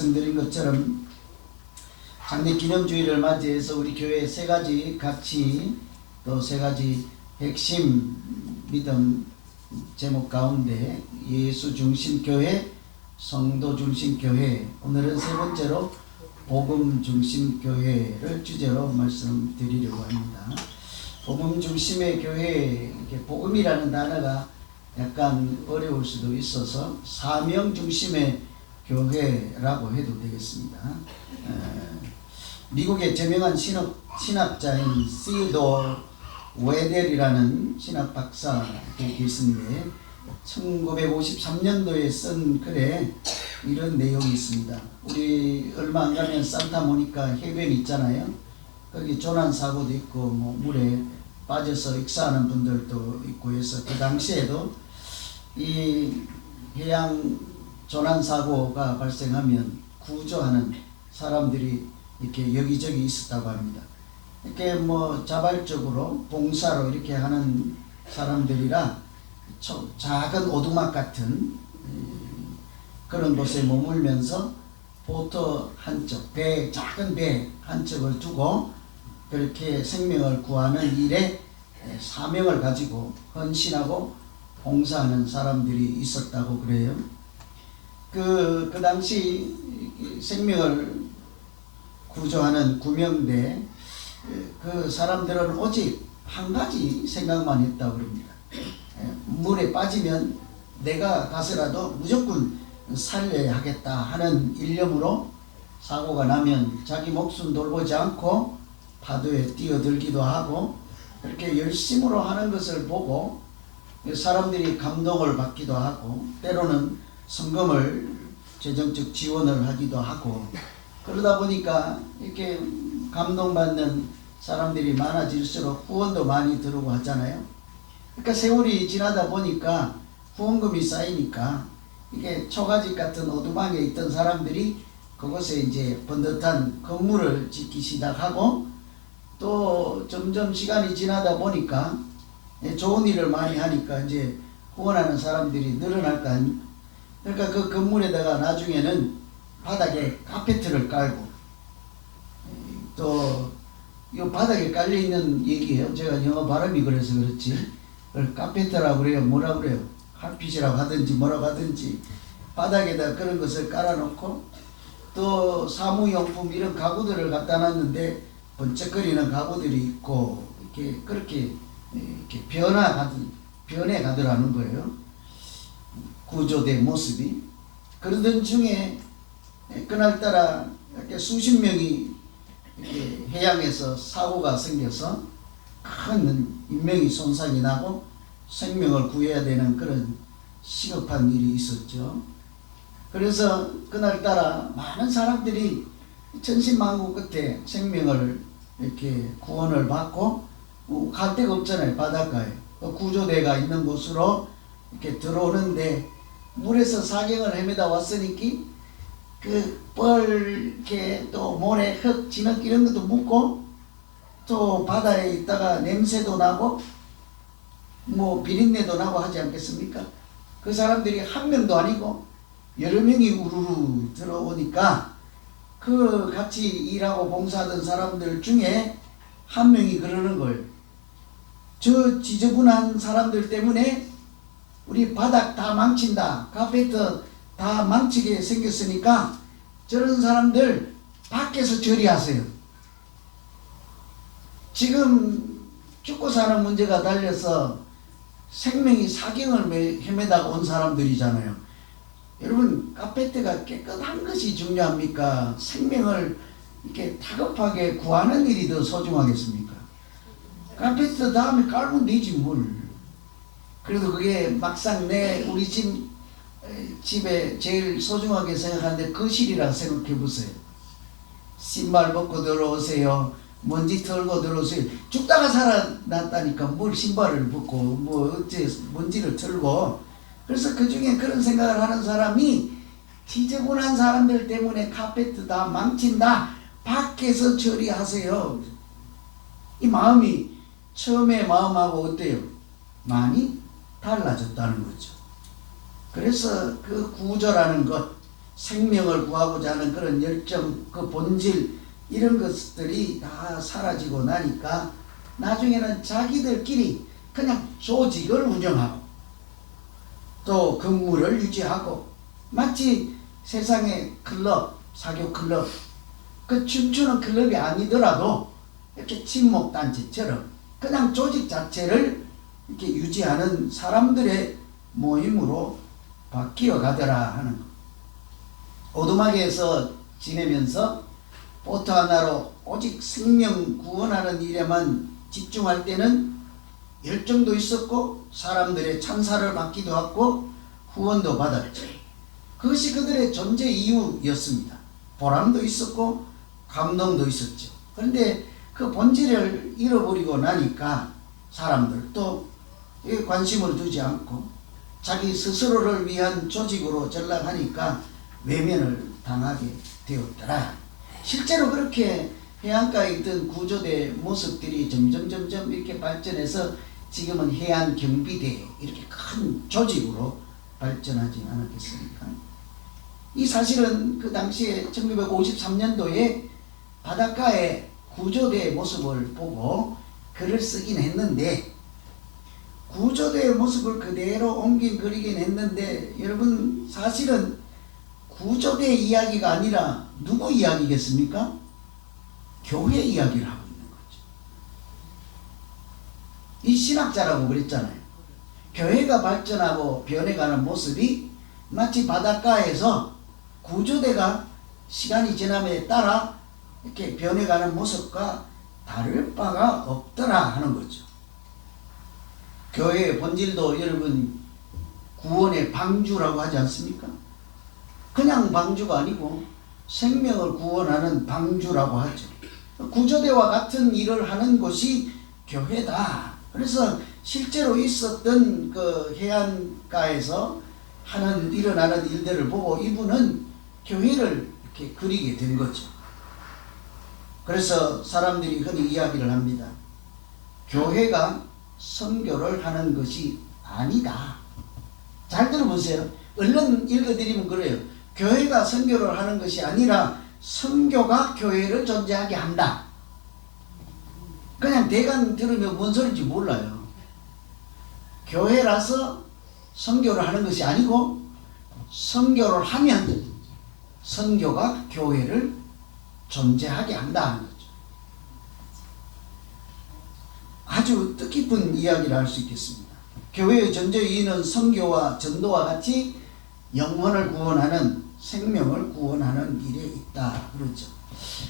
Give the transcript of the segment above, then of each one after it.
말씀드린 것처럼 장례 기념주일을 맞이해서 우리 교회 세 가지 가치 또 세 가지 핵심 믿음 제목 가운데 예수 중심 교회, 성도 중심 교회, 오늘은 세 번째로 복음 중심 교회를 주제로 말씀드리려고 합니다. 복음 중심의 교회, 복음이라는 단어가 약간 어려울 수도 있어서 사명 중심의 교회라고 해도 되겠습니다. 미국의 저명한 신학자인 시도어 웨델이라는 신학 박사가 계신데 1953년도에 쓴 글에 이런 내용이 있습니다. 우리 얼마 안 가면 산타모니카 해변 있잖아요. 거기 조난사고도 있고 물에 빠져서 익사하는 분들도 있고 해서 그 당시에도 이 해양 조난사고가 발생하면 구조하는 사람들이 이렇게 여기저기 있었다고 합니다. 이렇게 자발적으로 봉사로 이렇게 하는 사람들이라 작은 오두막 같은 그런 곳에 머물면서 보트 한쪽, 작은 배 한쪽을 두고 그렇게 생명을 구하는 일에 사명을 가지고 헌신하고 봉사하는 사람들이 있었다고 그래요. 그 당시 생명을 구조하는 구명대 그 사람들은 오직 한 가지 생각만 했다고 그럽니다. 물에 빠지면 내가 가서라도 무조건 살려야 하겠다 하는 일념으로 사고가 나면 자기 목숨 돌보지 않고 파도에 뛰어들기도 하고 그렇게 열심으로 하는 것을 보고 사람들이 감동을 받기도 하고 때로는 성금을 재정적 지원을 하기도 하고 그러다 보니까 이렇게 감동받는 사람들이 많아질수록 후원도 많이 들어오고 하잖아요. 그러니까 세월이 지나다 보니까 후원금이 쌓이니까 이게 초가집 같은 오두막에 있던 사람들이 그곳에 이제 번듯한 건물을 짓기 시작하고 또 점점 시간이 지나다 보니까 좋은 일을 많이 하니까 이제 후원하는 사람들이 늘어날 거 아닙니까? 그러니까 그 건물에다가 나중에는 바닥에 카페트를 깔고 또 이 바닥에 깔려있는 얘기예요. 제가 영어 발음이 그래서 그렇지 그걸 카페트라고 그래요. 뭐라고 그래요? 핫핏이라고 하든지 뭐라고 하든지 바닥에다 그런 것을 깔아놓고 또 사무용품 이런 가구들을 갖다 놨는데 번쩍거리는 가구들이 있고 이렇게 그렇게 이렇게 변해 가더라는 거예요. 구조된 모습이. 그러던 중에 그날따라 이렇게 수십 명이 이렇게 해양에서 사고가 생겨서 큰 인명이 손상이 나고 생명을 구해야 되는 그런 시급한 일이 있었죠. 그래서 그날따라 많은 사람들이 천신만고 끝에 생명을 이렇게 구원을 받고 갈 데가 없잖아요. 바닷가에 구조대가 있는 곳으로 이렇게 들어오는데 물에서 사경을 헤매다 왔으니까 이렇게 또 모래, 흙, 진흙 이런 것도 묻고 또 바다에 있다가 냄새도 나고 비린내도 나고 하지 않겠습니까? 그 사람들이 한 명도 아니고 여러 명이 우르르 들어오니까 그 같이 일하고 봉사하던 사람들 중에 한 명이 그러는 거예요. 저 지저분한 사람들 때문에 우리 바닥 다 망친다. 카페트 다 망치게 생겼으니까 저런 사람들 밖에서 처리하세요. 지금 죽고 사는 문제가 달려서 생명이 사경을 헤매다가 온 사람들이잖아요. 여러분 카페트가 깨끗한 것이 중요합니까? 생명을 이렇게 다급하게 구하는 일이 더 소중하겠습니까? 카페트 다음에 깔면 되지 뭘. 그래도 그게 막상 우리 집에 제일 소중하게 생각하는데 거실이라고 생각해 보세요. 신발 벗고 들어오세요. 먼지 털고 들어오세요. 죽다가 살아났다니까 뭘 신발을 벗고 어째 먼지를 털고. 그래서 그 중에 그런 생각을 하는 사람이 지저분한 사람들 때문에 카페트 다 망친다. 밖에서 처리하세요. 이 마음이 처음의 마음하고 어때요? 많이 달라졌다는 거죠. 그래서 그 구조라는 것, 생명을 구하고자 하는 그런 열정, 그 본질, 이런 것들이 다 사라지고 나니까 나중에는 자기들끼리 그냥 조직을 운영하고 또 근무를 유지하고, 마치 세상의 클럽, 사교 클럽, 그 춤추는 클럽이 아니더라도 이렇게 친목단체처럼 그냥 조직 자체를 이렇게 유지하는 사람들의 모임으로 바뀌어 가더라 하는 것. 오두막에서 지내면서 보트 하나로 오직 생명 구원하는 일에만 집중할 때는 열정도 있었고 사람들의 찬사를 받기도 하고 후원도 받았죠. 그것이 그들의 존재 이유였습니다. 보람도 있었고 감동도 있었죠. 그런데 그 본질을 잃어버리고 나니까 사람들도 관심을 두지 않고 자기 스스로를 위한 조직으로 전락하니까 외면을 당하게 되었더라. 실제로 그렇게 해안가에 있던 구조대 모습들이 점점 이렇게 발전해서 지금은 해안경비대 이렇게 큰 조직으로 발전하지 않았겠습니까? 이 사실은 그 당시에 1953년도에 바닷가에 구조대의 모습을 보고 글을 쓰긴 했는데, 구조대의 모습을 그대로 옮긴 글이긴 했는데, 여러분 사실은 구조대 이야기가 아니라 누구 이야기겠습니까? 교회 이야기를 하고 있는 거죠. 이 신학자라고 그랬잖아요. 교회가 발전하고 변해가는 모습이 마치 바닷가에서 구조대가 시간이 지남에 따라 이렇게 변해가는 모습과 다를 바가 없더라 하는 거죠. 교회의 본질도 여러분 구원의 방주라고 하지 않습니까? 그냥 방주가 아니고 생명을 구원하는 방주라고 하죠. 구조대와 같은 일을 하는 곳이 교회다. 그래서 실제로 있었던 그 해안가에서 일어나는 일들을 보고 이분은 교회를 이렇게 그리게 된 거죠. 그래서 사람들이 흔히 이야기를 합니다. 교회가 선교를 하는 것이 아니다. 잘 들어보세요. 얼른 읽어드리면 그래요. 교회가 선교를 하는 것이 아니라 선교가 교회를 존재하게 한다. 그냥 대강 들으면 뭔 소리인지 몰라요. 교회라서 선교를 하는 것이 아니고 선교를 하면 선교가 교회를 존재하게 한다는 거죠. 아주 뜻깊은 이야기를 할 수 있겠습니다. 교회의 존재 이유는 선교와 전도와 같이 영혼을 구원하는, 생명을 구원하는 일에 있다 그러죠.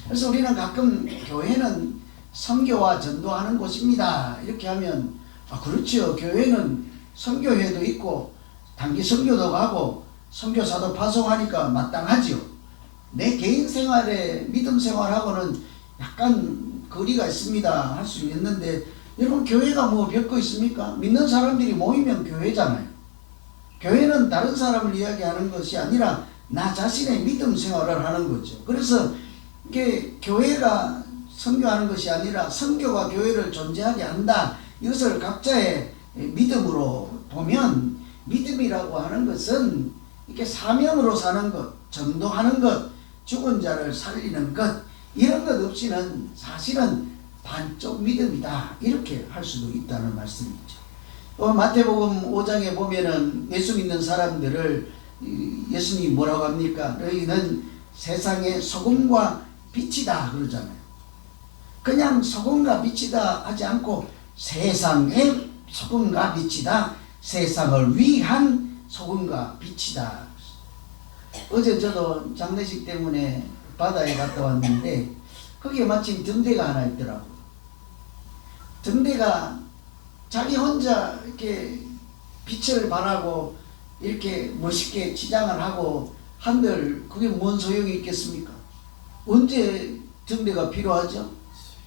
그래서 우리는 가끔 교회는 선교와 전도하는 곳입니다 이렇게 하면, 그렇죠. 교회는 선교회도 있고 단기 선교도 가고 선교사도 파송하니까 마땅하지요. 내 개인 생활에 믿음 생활하고는 약간 거리가 있습니다 할 수 있는데, 여러분 교회가 뭐 별거 있습니까? 믿는 사람들이 모이면 교회잖아요. 교회는 다른 사람을 이야기하는 것이 아니라 나 자신의 믿음 생활을 하는 거죠. 그래서 이게 교회가 선교하는 것이 아니라 선교가 교회를 존재하게 한다. 이것을 각자의 믿음으로 보면, 믿음이라고 하는 것은 이렇게 사명으로 사는 것, 전도하는 것, 죽은 자를 살리는 것, 이런 것 없이는 사실은 반쪽 믿음이다 이렇게 할 수도 있다는 말씀이죠. 마태복음 5장에 보면은 예수 믿는 사람들을 예수님이 뭐라고 합니까? 너희는 세상의 소금과 빛이다 그러잖아요. 그냥 소금과 빛이다 하지 않고 세상의 소금과 빛이다, 세상을 위한 소금과 빛이다. 어제 저도 장례식 때문에 바다에 갔다 왔는데 거기에 마침 등대가 하나 있더라고요. 등대가 자기 혼자 이렇게 빛을 발하고 이렇게 멋있게 치장을 하고 한들 그게 뭔 소용이 있겠습니까? 언제 등대가 필요하죠?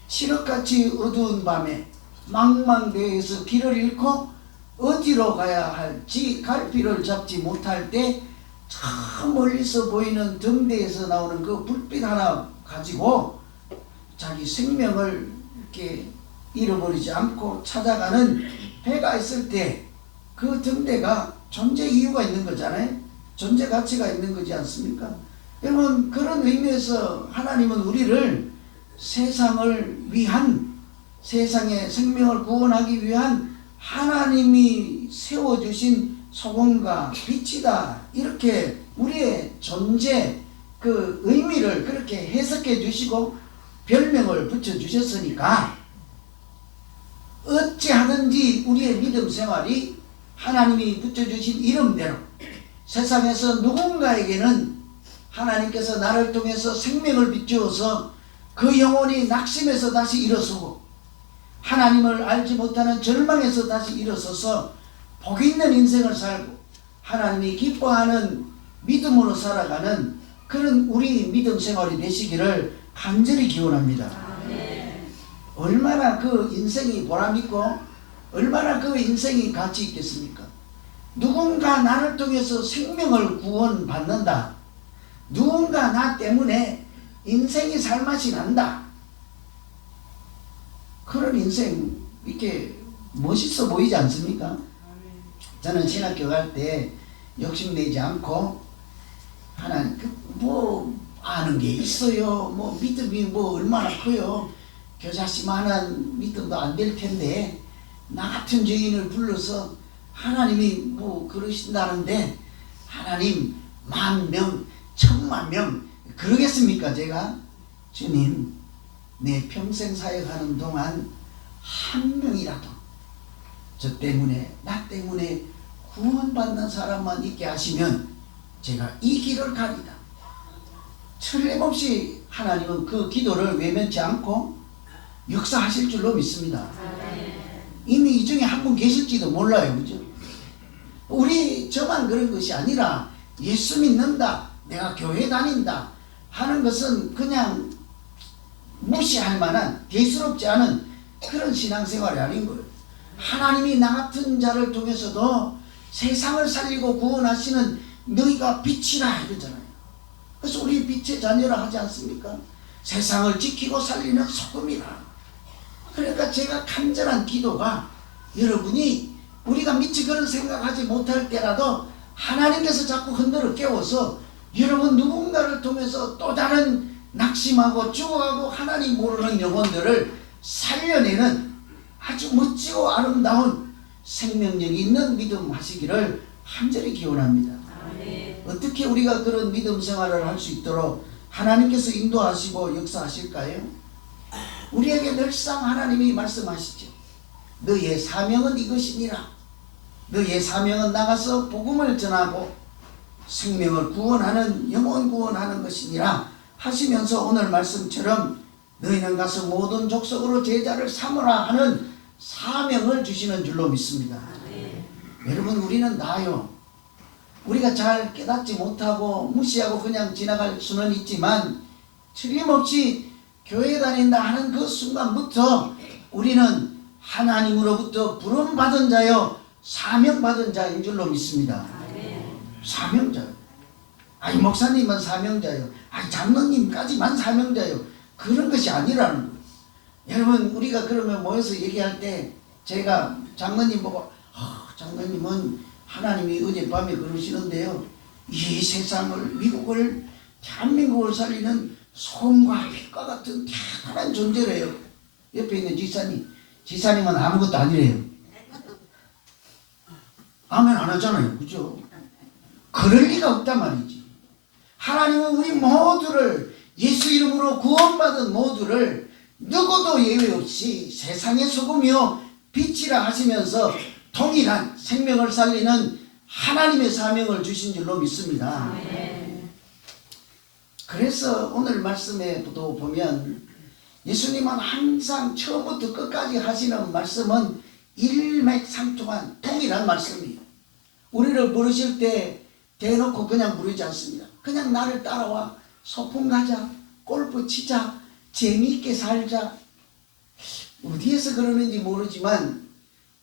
칠흑같이 어두운 밤에 망망대해에서 길을 잃고 어디로 가야 할지 갈피를 잡지 못할 때 저 멀리서 보이는 등대에서 나오는 그 불빛 하나 가지고 자기 생명을 이렇게 잃어버리지 않고 찾아가는 배가 있을 때 그 등대가 존재 이유가 있는 거잖아요. 존재 가치가 있는 거지 않습니까? 여러분, 그런 의미에서 하나님은 우리를 세상을 위한, 세상의 생명을 구원하기 위한 하나님이 세워주신 소금과 빛이다, 이렇게 우리의 존재 그 의미를 그렇게 해석해 주시고 별명을 붙여주셨으니까 어찌하든지 우리의 믿음 생활이 하나님이 붙여주신 이름대로 세상에서 누군가에게는 하나님께서 나를 통해서 생명을 비추어서 그 영혼이 낙심해서 다시 일어서고 하나님을 알지 못하는 절망에서 다시 일어서서 복 있는 인생을 살고 하나님이 기뻐하는 믿음으로 살아가는 그런 우리 믿음 생활이 되시기를 간절히 기원합니다. 얼마나 그 인생이 보람있고 얼마나 그 인생이 가치 있겠습니까? 누군가 나를 통해서 생명을 구원받는다, 누군가 나 때문에 인생이 살맛이 난다, 그런 인생 이렇게 멋있어 보이지 않습니까? 저는 신학교 갈 때 욕심내지 않고 하나님 뭐 아는 게 있어요, 뭐 믿음이 뭐 얼마나 커요, 교사씨만한 믿음도 안 될 텐데 나 같은 죄인을 불러서 하나님이 뭐 그러신다는데 하나님 10,000명 10,000,000명 그러겠습니까? 제가 주님, 내 평생 사역하는 동안 한 명이라도 저 때문에 나 때문에 구원받는 사람만 있게 하시면 제가 이 길을 가리다. 틀림없이 하나님은 그 기도를 외면치 않고 역사하실 줄로 믿습니다. 이미 이 중에 한 분 계실지도 몰라요. 그죠? 우리 저만 그런 것이 아니라 예수 믿는다, 내가 교회 다닌다 하는 것은 그냥 무시할 만한, 대수롭지 않은 그런 신앙생활이 아닌 거예요. 하나님이 나 같은 자를 통해서도 세상을 살리고 구원하시는 너희가 빛이라 이러잖아요. 그래서 우리 빛의 자녀라 하지 않습니까? 세상을 지키고 살리는 소금이라. 그러니까 제가 간절한 기도가, 여러분이 우리가 미처 그런 생각하지 못할 때라도 하나님께서 자꾸 흔들어 깨워서 여러분 누군가를 통해서 또 다른 낙심하고 죽어가고 하나님 모르는 영혼들을 살려내는 아주 멋지고 아름다운 생명력이 있는 믿음 하시기를 간절히 기원합니다. 어떻게 우리가 그런 믿음 생활을 할 수 있도록 하나님께서 인도하시고 역사하실까요? 우리에게 늘상 하나님이 말씀하시죠. 너의 사명은 이것이니라. 너의 사명은 나가서 복음을 전하고 생명을 구원하는, 영혼 구원하는 것이니라 하시면서 오늘 말씀처럼 너희는 가서 모든 족속으로 제자를 삼으라 하는 사명을 주시는 줄로 믿습니다. 여러분, 우리는 나요, 우리가 잘 깨닫지 못하고 무시하고 그냥 지나갈 수는 있지만 틀림없이 교회 다닌다 하는 그 순간부터 우리는 하나님으로부터 부름받은 자요 사명받은 자인 줄로 믿습니다. 사명자요. 아니 목사님만 사명자요, 아니 장로님까지만 사명자요, 그런 것이 아니라는 거예요. 여러분, 우리가 그러면 모여서 얘기할 때 제가 장로님 보고 장로님은 하나님이 어젯밤에 그러시는데요, 이 세상을, 미국을, 대한민국을 살리는 소금과 빛과 같은 대단한 존재래요. 옆에 있는 지사님은 아무것도 아니래요. 아멘 안 하잖아요. 그죠? 그럴 리가 없단 말이지. 하나님은 우리 모두를, 예수 이름으로 구원받은 모두를 누구도 예외 없이 세상의 소금이요 빛이라 하시면서 동일한 생명을 살리는 하나님의 사명을 주신 줄로 믿습니다. 그래서 오늘 말씀에도 보면 예수님은 항상 처음부터 끝까지 하시는 말씀은 일맥상통한 동일한 말씀이에요. 우리를 부르실 때 대놓고 그냥 부르지 않습니다. 그냥 나를 따라와, 소풍 가자, 골프 치자, 재미있게 살자. 어디에서 그러는지 모르지만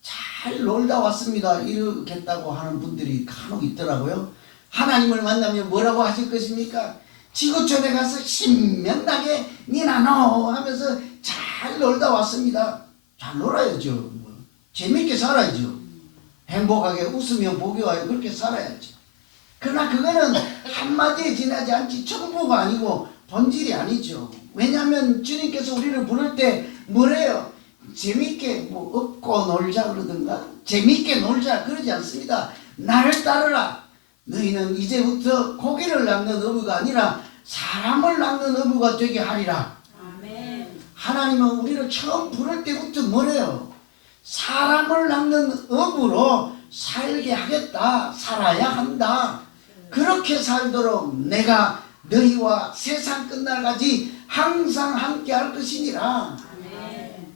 잘 놀다 왔습니다 이러겠다고 하는 분들이 간혹 있더라고요. 하나님을 만나면 뭐라고 하실 것입니까? 지구촌에 가서 신명나게 니나노 하면서 잘 놀다 왔습니다. 잘 놀아야죠. 재밌게 살아야죠. 행복하게 웃으며 복요하게 그렇게 살아야죠. 그러나 그거는 한마디에 지나지 않지 전부가 아니고 본질이 아니죠. 왜냐하면 주님께서 우리를 부를 때 뭐래요? 재밌게 뭐 업고 놀자 그러든가 재밌게 놀자 그러지 않습니다. 나를 따르라. 너희는 이제부터 고기를 낚는 어부가 아니라 사람을 낚는 어부가 되게 하리라. 아멘. 하나님은 우리를 처음 부를 때부터 뭐래요? 사람을 낚는 어부로 살게 하겠다. 살아야 한다. 그렇게 살도록 내가 너희와 세상 끝날까지 항상 함께 할 것이니라. 아멘.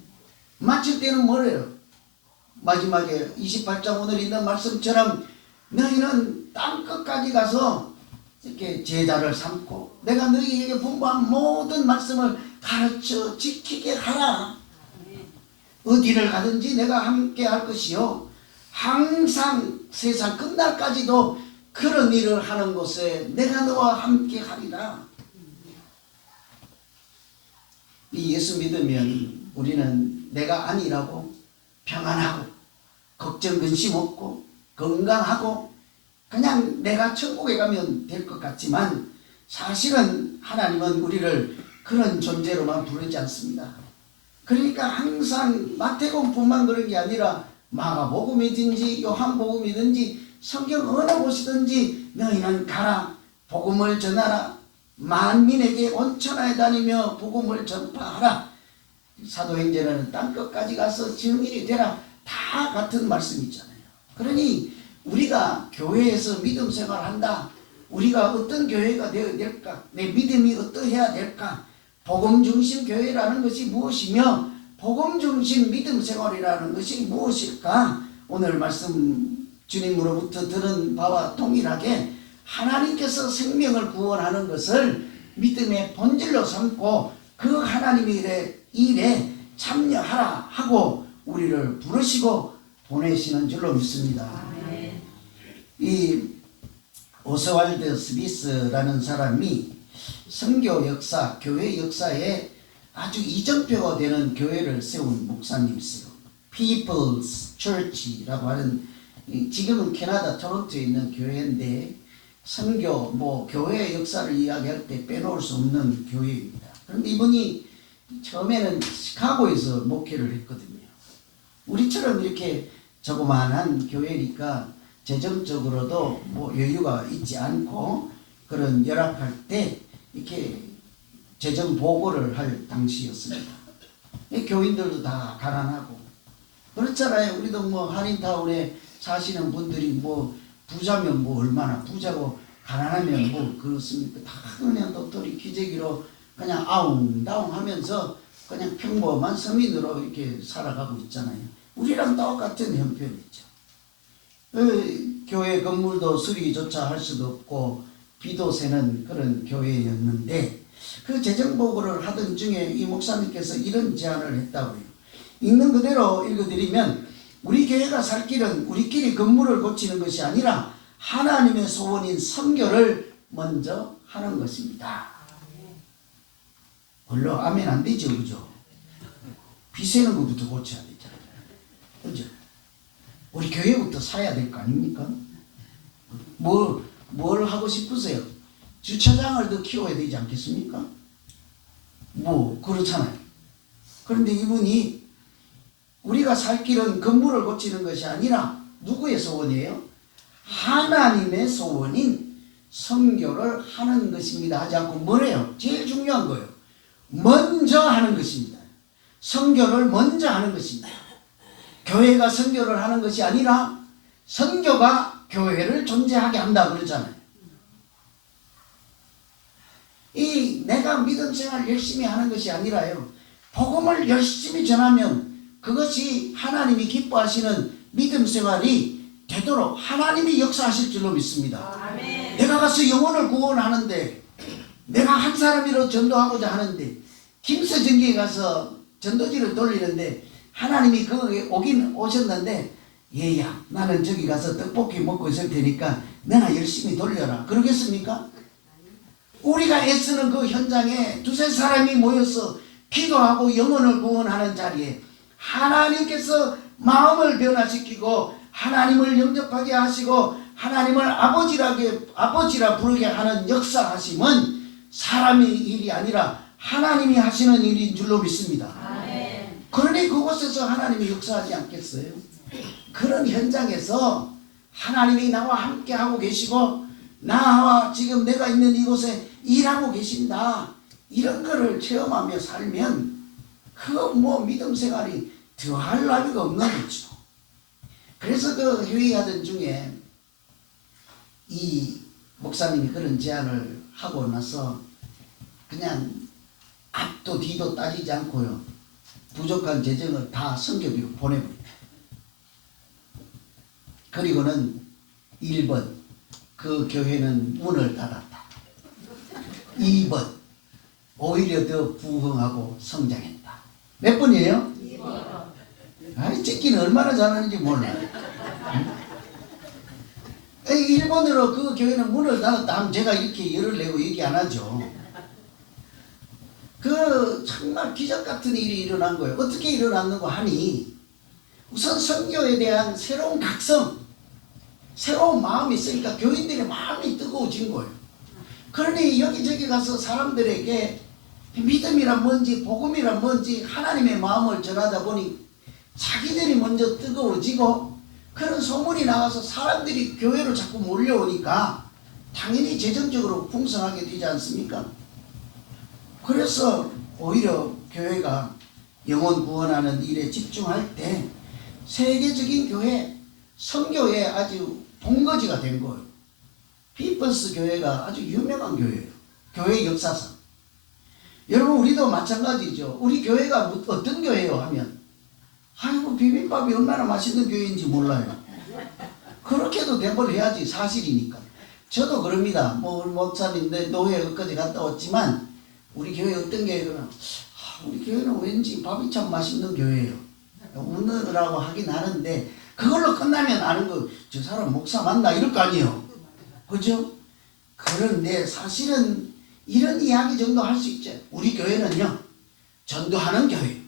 마칠 때는 뭐래요? 마지막에 28장 오늘 있는 말씀처럼 너희는 땅끝까지 가서 이렇게 제자를 삼고 내가 너희에게 분부한 모든 말씀을 가르쳐 지키게 하라. 어디를 가든지 내가 함께 할 것이요 항상 세상 끝날까지도 그런 일을 하는 곳에 내가 너와 함께 하리라. 이 예수 믿으면 우리는 내가 아니라고 평안하고 걱정 근심 없고 건강하고 그냥 내가 천국에 가면 될 것 같지만 사실은 하나님은 우리를 그런 존재로만 부르지 않습니다. 그러니까 항상 마태복음뿐만 그런 게 아니라 마가복음이든지 요한복음이든지 성경 어느 곳이든지 너희는 가라 복음을 전하라 만민에게 온천하에 다니며 복음을 전파하라. 사도행전에는 땅끝까지 가서 증인이 되라. 다 같은 말씀이 있잖아요. 그러니 우리가 교회에서 믿음 생활한다. 우리가 어떤 교회가 되어야 될까? 내 믿음이 어떠해야 될까? 복음 중심 교회라는 것이 무엇이며 복음 중심 믿음 생활이라는 것이 무엇일까? 오늘 말씀 주님으로부터 들은 바와 동일하게 하나님께서 생명을 구원하는 것을 믿음의 본질로 삼고 그 하나님의 일에 참여하라 하고 우리를 부르시고 보내시는 줄로 믿습니다. 이 오스왈드 스미스라는 사람이 선교 역사, 교회 역사에 아주 이정표가 되는 교회를 세운 목사님이세요. People's Church라고 하는 지금은 캐나다 토론토에 있는 교회인데 선교, 교회의 역사를 이야기할 때 빼놓을 수 없는 교회입니다. 그런데 이분이 처음에는 시카고에서 목회를 했거든요. 우리처럼 이렇게 조그마한 교회니까 재정적으로도 여유가 있지 않고 그런 열악할 때 이렇게 재정 보고를 할 당시였습니다. 교인들도 다 가난하고 그렇잖아요. 우리도 한인타운에 사시는 분들이 부자면 얼마나 부자고 가난하면 그렇습니까? 다 그냥 도토리 기저귀로 그냥 아웅다웅 하면서 그냥 평범한 서민으로 이렇게 살아가고 있잖아요. 우리랑 똑같은 형편이죠. 교회 건물도 수리조차 할 수도 없고 비도 새는 그런 교회였는데 그 재정보고를 하던 중에 이 목사님께서 이런 제안을 했다고 해요. 읽는 그대로 읽어드리면 우리 교회가 살 길은 우리끼리 건물을 고치는 것이 아니라 하나님의 소원인 선교를 먼저 하는 것입니다. 물론 아멘 안 되죠, 그죠? 비 새는 것부터 고쳐야 되잖아요, 그죠? 우리 교회부터 사야 될 거 아닙니까? 뭘 하고 싶으세요? 주차장을 더 키워야 되지 않겠습니까? 그렇잖아요. 그런데 이분이 우리가 살 길은 건물을 고치는 것이 아니라 누구의 소원이에요? 하나님의 소원인 선교를 하는 것입니다 하지 않고 뭐래요? 제일 중요한 거예요. 먼저 하는 것입니다. 선교를 먼저 하는 것입니다. 교회가 선교를 하는 것이 아니라 선교가 교회를 존재하게 한다 그러잖아요. 내가 믿음 생활 열심히 하는 것이 아니라요. 복음을 열심히 전하면 그것이 하나님이 기뻐하시는 믿음 생활이 되도록 하나님이 역사하실 줄로 믿습니다. 아멘. 내가 가서 영혼을 구원하는데 내가 한 사람이라도 전도하고자 하는데 김서정기에 가서 전도지를 돌리는데 하나님이 거기에 오긴 오셨는데 얘야 나는 저기 가서 떡볶이 먹고 있을 테니까 너나 열심히 돌려라 그러겠습니까? 우리가 애쓰는 그 현장에 두세 사람이 모여서 기도하고 영혼을 구원하는 자리에 하나님께서 마음을 변화시키고 하나님을 영접하게 하시고 하나님을 아버지라 부르게 하는 역사하심은 사람의 일이 아니라 하나님이 하시는 일인 줄로 믿습니다. 아멘. 그러니 그곳에서 하나님이 역사하지 않겠어요? 그런 현장에서 하나님이 나와 함께 하고 계시고 나와 지금 내가 있는 이곳에 일하고 계신다, 이런 거를 체험하며 살면 그거 뭐 믿음 생활이 더할 나위가 없는 거죠. 그래서 그 회의하던 중에 이 목사님이 그런 제안을 하고 나서 그냥 앞도 뒤도 따지지 않고요, 부족한 재정을 다 성교비로 보내버립니다. 그리고는 1번, 그 교회는 문을 닫았다. 2번, 오히려 더 부흥하고 성장했다. 몇 번이에요? 2번. 아이, 찍기는 얼마나 잘하는지 몰라요. 1번으로 그 교회는 문을 닫았다 하면 제가 이렇게 열을 내고 얘기 안 하죠. 그 정말 기적 같은 일이 일어난 거예요. 어떻게 일어났는가 하니 우선 선교에 대한 새로운 각성, 새로운 마음이 있으니까 교인들의 마음이 뜨거워진 거예요. 그러니 여기저기 가서 사람들에게 믿음이란 뭔지 복음이란 뭔지 하나님의 마음을 전하다 보니 자기들이 먼저 뜨거워지고 그런 소문이 나가서 사람들이 교회로 자꾸 몰려오니까 당연히 재정적으로 풍성하게 되지 않습니까? 그래서 오히려 교회가 영혼 구원하는 일에 집중할 때 세계적인 교회, 선교에 아주 본거지가 된 거예요. 피퍼스 교회가 아주 유명한 교회예요. 교회 역사상. 여러분, 우리도 마찬가지죠. 우리 교회가 어떤 교회요 하면 아이고, 비빔밥이 얼마나 맛있는 교회인지 몰라요. 그렇게도 대접을 해야지, 사실이니까. 저도 그럽니다. 뭐 목사님 내 노회 엊그제 갔다 왔지만 우리 교회 어떤 교회는 우리 교회는 왠지 밥이 참 맛있는 교회예요. 오늘이라고 하긴 하는데 그걸로 끝나면 아는 거, 저 사람 목사 맞나 이럴 거 아니에요. 그죠? 그런데 사실은 이런 이야기 정도 할 수 있죠. 우리 교회는요, 전도하는 교회,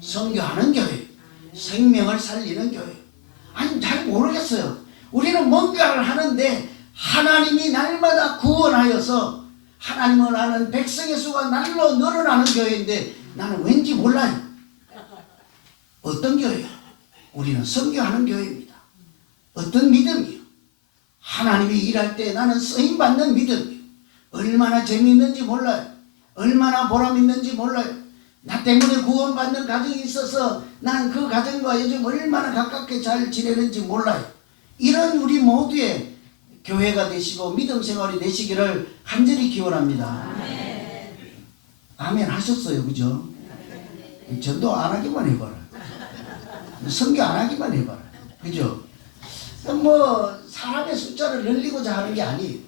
선교하는 교회, 생명을 살리는 교회. 아니, 잘 모르겠어요. 우리는 뭔가를 하는데 하나님이 날마다 구원하여서 하나님을 아는 백성의 수가 날로 늘어나는 교회인데 나는 왠지 몰라요. 어떤 교회요? 우리는 선교하는 교회입니다. 어떤 믿음이요? 하나님이 일할 때 나는 쓰임받는 믿음이요. 얼마나 재미있는지 몰라요. 얼마나 보람 있는지 몰라요. 나 때문에 구원받는 가정이 있어서 난 그 가정과 요즘 얼마나 가깝게 잘 지내는지 몰라요. 이런 우리 모두의 교회가 되시고 믿음 생활이 되시기를 간절히 기원합니다. 아멘. 아멘 하셨어요, 그죠? 전도 안 하기만 해봐라. 선교 안 하기만 해봐라, 그죠? 뭐 사람의 숫자를 늘리고자 하는 게 아니에요.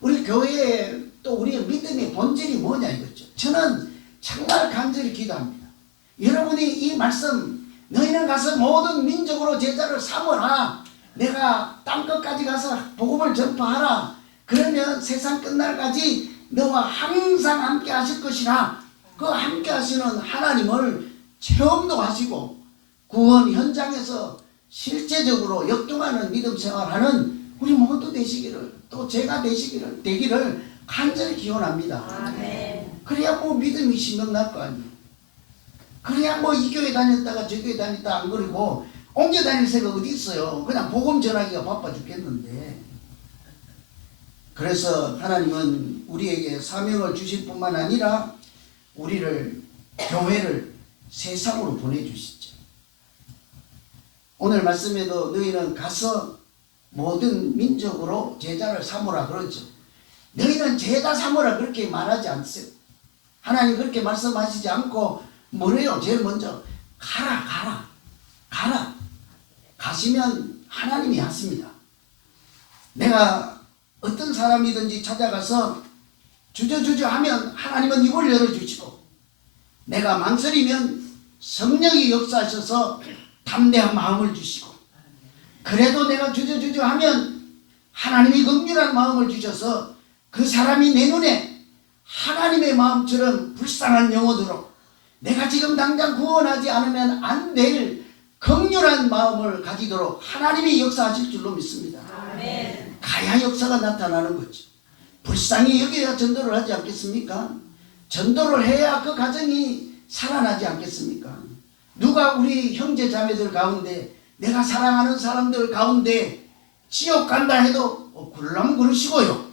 우리 교회에 또 우리의 믿음의 본질이 뭐냐 이거죠. 저는 정말 간절히 기도합니다. 여러분이 이 말씀, 너희는 가서 모든 민족으로 제자를 삼으라, 내가 땅끝까지 가서 복음을 전파하라, 그러면 세상 끝날까지 너와 항상 함께 하실 것이라, 그 함께 하시는 하나님을 체험도 하시고 구원 현장에서 실제적으로 역동하는 믿음 생활하는 우리 모두 되시기를, 또 제가 되기를 간절히 기원합니다. 아멘. 그래야 뭐 믿음이 심명날 거 아니에요. 그래야 뭐 이 교회 다녔다가 저 교회 다녔다 안 그러고 옮겨 다닐 새가 어디 있어요. 그냥 복음 전하기가 바빠 죽겠는데. 그래서 하나님은 우리에게 사명을 주실 뿐만 아니라 우리를, 교회를 세상으로 보내주시죠. 오늘 말씀에도 너희는 가서 모든 민족으로 제자를 삼으라 그러죠. 너희는 제자 삼으라 그렇게 말하지 않으세요. 하나님 그렇게 말씀하시지 않고 뭐래요? 제일 먼저 가라. 가시면 하나님이 하십니다. 내가 어떤 사람이든지 찾아가서 주저주저 하면 하나님은 입을 열어주시고, 내가 망설이면 성령이 역사하셔서 담대한 마음을 주시고, 그래도 내가 주저주저 하면 하나님이 긍휼한 마음을 주셔서 그 사람이 내 눈에 하나님의 마음처럼 불쌍한 영혼으로 내가 지금 당장 구원하지 않으면 안 될 긍휼한 마음을 가지도록 하나님이 역사하실 줄로 믿습니다. 아멘. 가야 역사가 나타나는 거죠. 불쌍히 여겨야 전도를 하지 않겠습니까? 전도를 해야 그 가정이 살아나지 않겠습니까? 누가 우리 형제 자매들 가운데 내가 사랑하는 사람들 가운데 지옥 간다 해도 그러려면 그러시고요.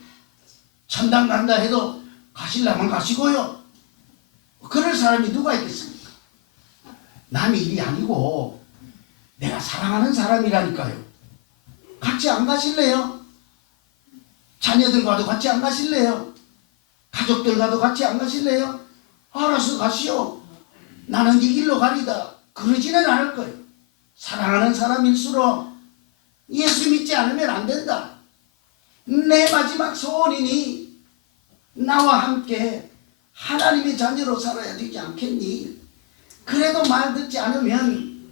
천당 간다 해도 가시려면 가시고요. 그럴 사람이 누가 있겠습니까? 남의 일이 아니고 내가 사랑하는 사람이라니까요. 같이 안 가실래요? 자녀들과도 같이 안 가실래요? 가족들과도 같이 안 가실래요? 알아서 가시오. 나는 이 길로 가리다. 그러지는 않을 거예요. 사랑하는 사람일수록 예수 믿지 않으면 안 된다. 내 마지막 소원이니 나와 함께 하나님의 자녀로 살아야 되지 않겠니? 그래도 말 듣지 않으면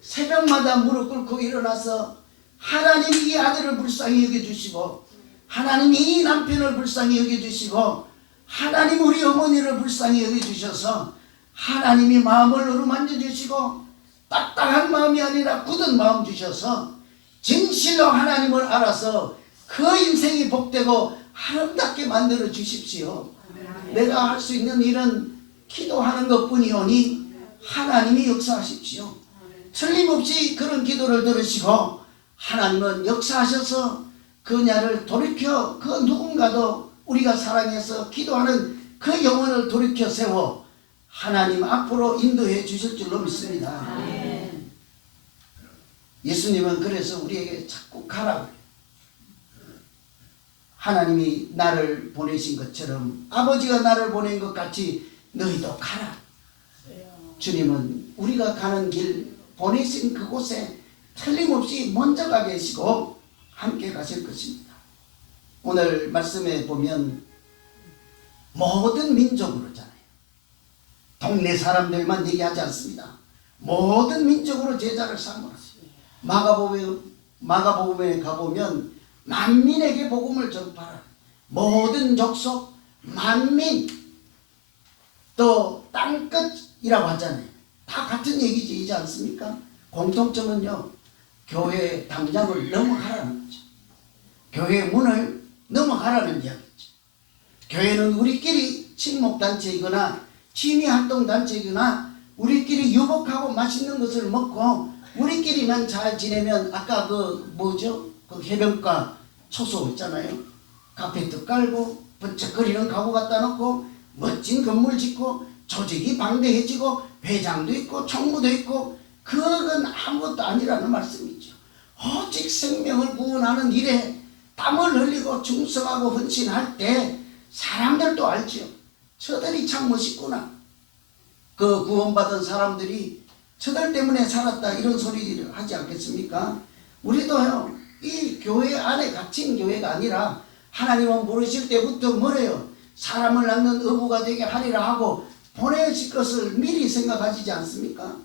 새벽마다 무릎 꿇고 일어나서 하나님이 이 아들을 불쌍히 여겨주시고 하나님이 이 남편을 불쌍히 여겨주시고 하나님 우리 어머니를 불쌍히 여겨주셔서 하나님이 마음을 어루만져 주시고 딱딱한 마음이 아니라 굳은 마음 주셔서 진실로 하나님을 알아서 그 인생이 복되고 아름답게 만들어 주십시오. 내가 할 수 있는 일은 기도하는 것뿐이오니 하나님이 역사하십시오. 틀림없이 그런 기도를 들으시고 하나님은 역사하셔서 그녀를 돌이켜 그 누군가도 우리가 사랑해서 기도하는 그 영혼을 돌이켜 세워 하나님 앞으로 인도해 주실 줄로 믿습니다. 예수님은 그래서 우리에게 자꾸 가라고 해요. 하나님이 나를 보내신 것처럼 아버지가 나를 보낸 것 같이 너희도 가라. 주님은 우리가 가는 길 보내신 그곳에 틀림없이 먼저 가 계시고 함께 가실 것입니다. 오늘 말씀에 보면 모든 민족으로잖아요. 동네 사람들만 얘기하지 않습니다. 모든 민족으로 제자를 삼으라. 마가복음에 가보면 만민에게 복음을 전파하라. 모든 족속, 만민, 또 땅끝이라고 하잖아요. 다 같은 얘기지 않습니까? 공통점은요, 교회 담장을 넘어가라는 거죠. 교회 문을 넘어가라는 이야기죠. 교회는 우리끼리 친목단체이거나 취미활동단체이거나 우리끼리 유복하고 맛있는 것을 먹고 우리끼리만 잘 지내면 아까 그 해변가 초소 있잖아요. 카페트 깔고 번쩍거리는 가구 갖다 놓고 멋진 건물 짓고 조직이 방대해지고 회장도 있고 총무도 있고 그건 아무것도 아니라는 말씀이죠. 오직 생명을 구원하는 일에 땀을 흘리고 충성하고 헌신할 때 사람들도 알죠. 저들이 참 멋있구나. 그 구원받은 사람들이 저들 때문에 살았다 이런 소리를 하지 않겠습니까? 우리도요, 이 교회 안에 갇힌 교회가 아니라 하나님은 부르실 때부터 뭐래요? 사람을 낳는 어부가 되게 하리라 하고 보내실 것을 미리 생각하시지 않습니까?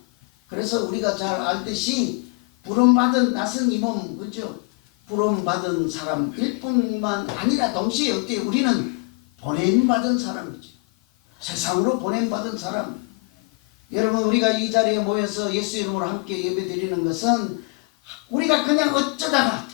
그래서 우리가 잘 알듯이 부름받은 낯선 이 몸, 그죠? 부름받은 사람일 뿐만 아니라 동시에 어때요? 우리는 보냄받은 사람이죠. 세상으로 보냄받은 사람. 여러분, 우리가 이 자리에 모여서 예수 이름으로 함께 예배드리는 것은 우리가 그냥 어쩌다가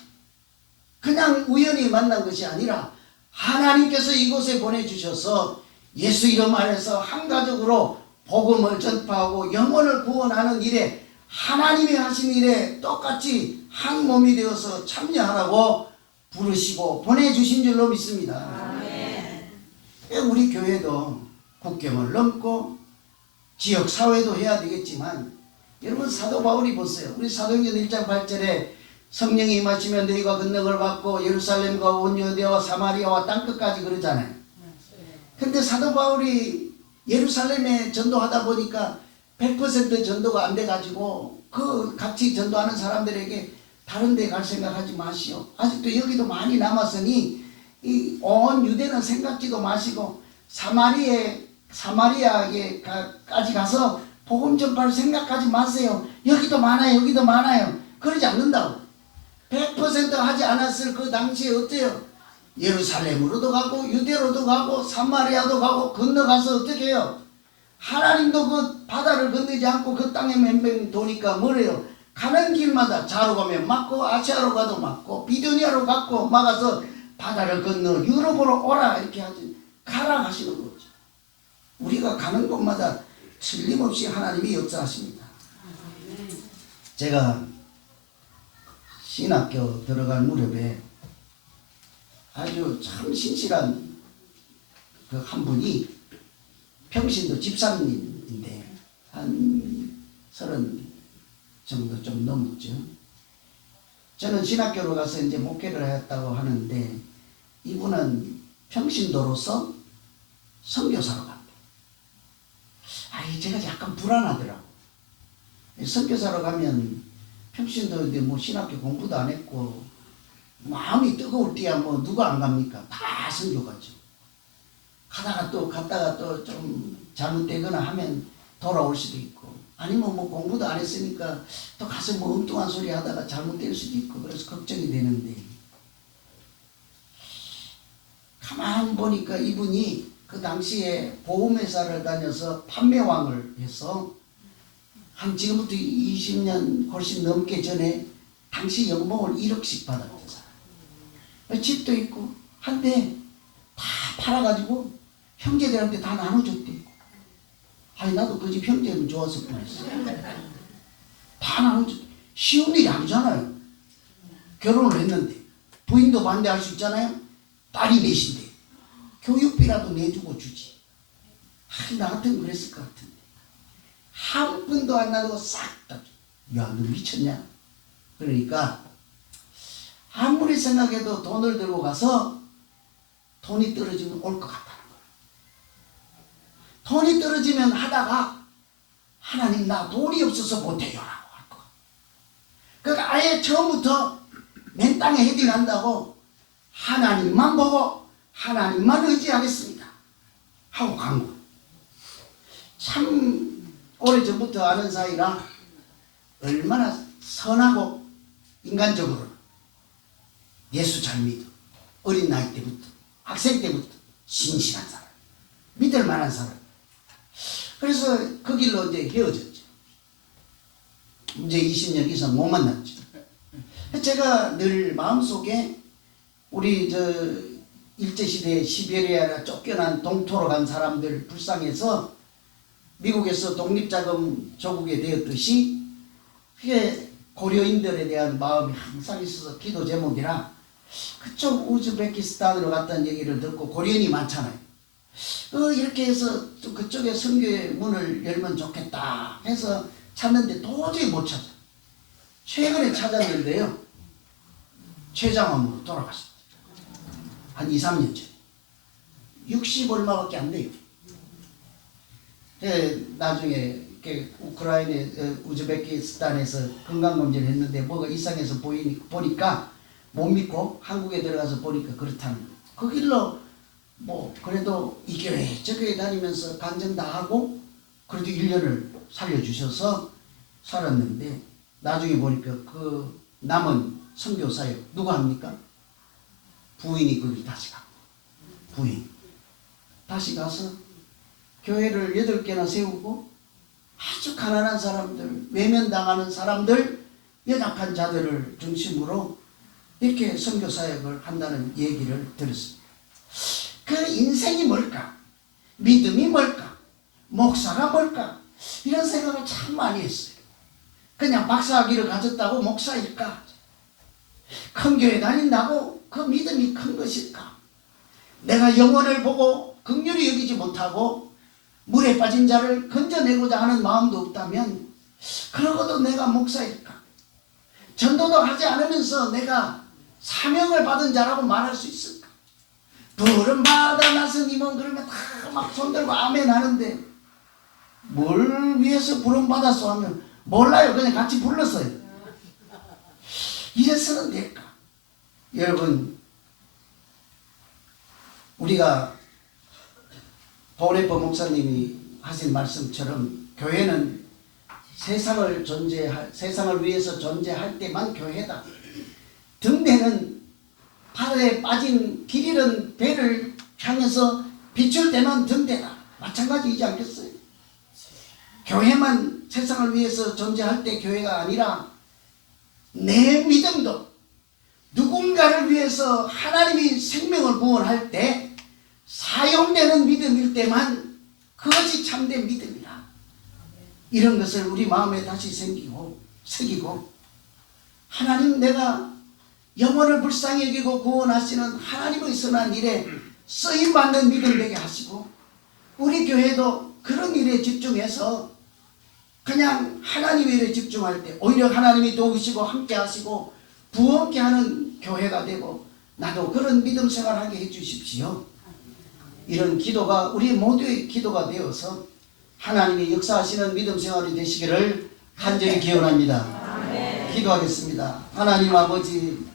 그냥 우연히 만난 것이 아니라 하나님께서 이곳에 보내주셔서 예수 이름 안에서 한가족으로 복음을 전파하고 영혼을 구원하는 일에 하나님이 하신 일에 똑같이 한 몸이 되어서 참여하라고 부르시고 보내주신 줄로 믿습니다. 우리 교회도 국경을 넘고 지역 사회도 해야 되겠지만 여러분, 사도 바울이 보세요. 우리 사도행전 1장 8절에 성령이 임하시면 너희가 권능을 받고 예루살렘과 온 유대와 사마리아와 땅끝까지 그러잖아요. 근데 사도 바울이 예루살렘에 전도하다 보니까 100% 전도가 안 돼가지고 그 같이 전도하는 사람들에게 다른 데 갈 생각하지 마시오. 아직도 여기도 많이 남았으니 이 온 유대는 생각지도 마시고 사마리아에까지 가서 복음 전파를 생각하지 마세요. 여기도 많아요. 여기도 많아요. 그러지 않는다고. 100% 하지 않았을 그 당시에 어때요? 예루살렘으로도 가고 유대로도 가고 사마리아도 가고 건너가서 어떻게 해요? 하나님도 그 바다를 건너지 않고 그 땅에 맹맹 도니까 뭐래요? 가는 길마다 좌로 가면 막고 아시아로 가도 막고 비두니아로 가고 막아서 바다를 건너 유럽으로 오라 이렇게 하지 가라 하시는 거죠. 우리가 가는 곳마다 틀림없이 하나님이 역사하십니다. 제가 신학교 들어갈 무렵에 아주 참 신실한 그 한 분이 평신도 집사님인데 한 30 정도 좀 넘었죠. 저는 신학교로 가서 이제 목회를 했다고 하는데 이분은 평신도로서 선교사로 갑니다. 제가 약간 불안하더라고. 선교사로 가면 평신도인데 뭐 신학교 공부도 안 했고 마음이 뜨거울 때야 뭐 누가 안 갑니까? 다 선교 가죠. 가다가 또 갔다가 또 좀 잘못되거나 하면 돌아올 수도 있고 아니면 뭐 공부도 안 했으니까 또 가서 뭐 엉뚱한 소리 하다가 잘못될 수도 있고 그래서 걱정이 되는데 가만 보니까 이분이 그 당시에 보험회사를 다녀서 판매왕을 해서 한 지금부터 20년 훨씬 넘게 전에 당시 연봉을 1억씩 받았던 사람. 집도 있고 한데 다 팔아가지고 형제들한테 다 나눠줬대. 나도 그 집 형제는 좋았을 뻔했어. 다 나눠줬대. 쉬운 일이 아니잖아요. 결혼을 했는데 부인도 반대할 수 있잖아요. 딸이 넷인데 교육비라도 내주고 주지. 나 같으면 그랬을 것 같은데 한 푼도 안 나누고 싹 다. 야, 너 미쳤냐? 그러니까 아무리 생각해도 돈을 들고 가서 돈이 떨어지면 올 것 같다는 거야. 돈이 떨어지면 하다가 하나님 나 돈이 없어서 못해요 라고 할 거야. 그러니까 아예 처음부터 맨 땅에 헤딩한다고 하나님만 보고 하나님만 의지하겠습니다 하고 간 거야. 참 오래전부터 아는 사이라 얼마나 선하고 인간적으로 예수 잘 믿어. 어린 나이 때부터 학생 때부터 신실한 사람, 믿을 만한 사람. 그래서 그 길로 이제 헤어졌죠. 이제 20년 이상 못 만났죠. 제가 늘 마음속에 우리 일제시대에 시베리아에 쫓겨난 동토로 간 사람들 불쌍해서 미국에서 독립자금 조국이 되었듯이 그게 고려인들에 대한 마음이 항상 있어서 기도 제목이라 그쪽 우즈베키스탄으로 갔다는 얘기를 듣고 고려인이 많잖아요. 이렇게 해서 또 그쪽에 선교의 문을 열면 좋겠다 해서 찾는데 도저히 못 찾아. 최근에 찾았는데요. 췌장암으로 돌아갔습니다. 한 2, 3년 전에. 60 얼마밖에 안 돼요. 나중에 우크라이나 우즈베키스탄에서 건강검진을 했는데 뭐가 이상해서 보니까 못 믿고 한국에 들어가서 보니까 그렇다는 거예요. 그 길로 뭐 그래도 이 교회 저 교회 다니면서 간증 다 하고 그래도 1년을 살려주셔서 살았는데 나중에 보니까 그 남은 선교사역 누가 합니까? 부인이 거기 다시 가고 부인 다시 가서 교회를 8개나 세우고 아주 가난한 사람들, 외면당하는 사람들, 연약한 자들을 중심으로 이렇게 선교사역을 한다는 얘기를 들었습니다. 그 인생이 뭘까? 믿음이 뭘까? 목사가 뭘까? 이런 생각을 참 많이 했어요. 그냥 박사학위를 가졌다고 목사일까? 큰 교회 다닌다고 그 믿음이 큰 것일까? 내가 영혼을 보고 긍휼히 여기지 못하고 물에 빠진 자를 건져내고자 하는 마음도 없다면 그러고도 내가 목사일까? 전도도 하지 않으면서 내가 사명을 받은 자라고 말할 수 있을까? 부름 받아 나서님은 그러면 다 막 손들고 아멘 하는데 뭘 위해서 부름 받았어 하면 몰라요. 그냥 같이 불렀어요. 이래서는 될까? 여러분 우리가 보레퍼 목사님이 하신 말씀처럼 교회는 세상을 위해서 존재할 때만 교회다. 등대는 바다에 빠진 길 잃은 배를 향해서 비출 때만 등대다. 마찬가지이지 않겠어요? 교회만 세상을 위해서 존재할 때 교회가 아니라 내 믿음도 누군가를 위해서 하나님이 생명을 구원할 때 사용되는 믿음일 때만 그것이 참된 믿음이다. 이런 것을 우리 마음에 다시 새기고 하나님, 내가 영혼을 불쌍히 여기고 구원하시는 하나님의 선한 일에 쓰임받는 믿음 되게 하시고, 우리 교회도 그런 일에 집중해서 그냥 하나님의 일에 집중할 때 오히려 하나님이 도우시고 함께 하시고 부흥케 하는 교회가 되고, 나도 그런 믿음 생활하게 해주십시오. 이런 기도가 우리 모두의 기도가 되어서 하나님이 역사하시는 믿음 생활이 되시기를 간절히 기원합니다. 기도하겠습니다. 하나님 아버지,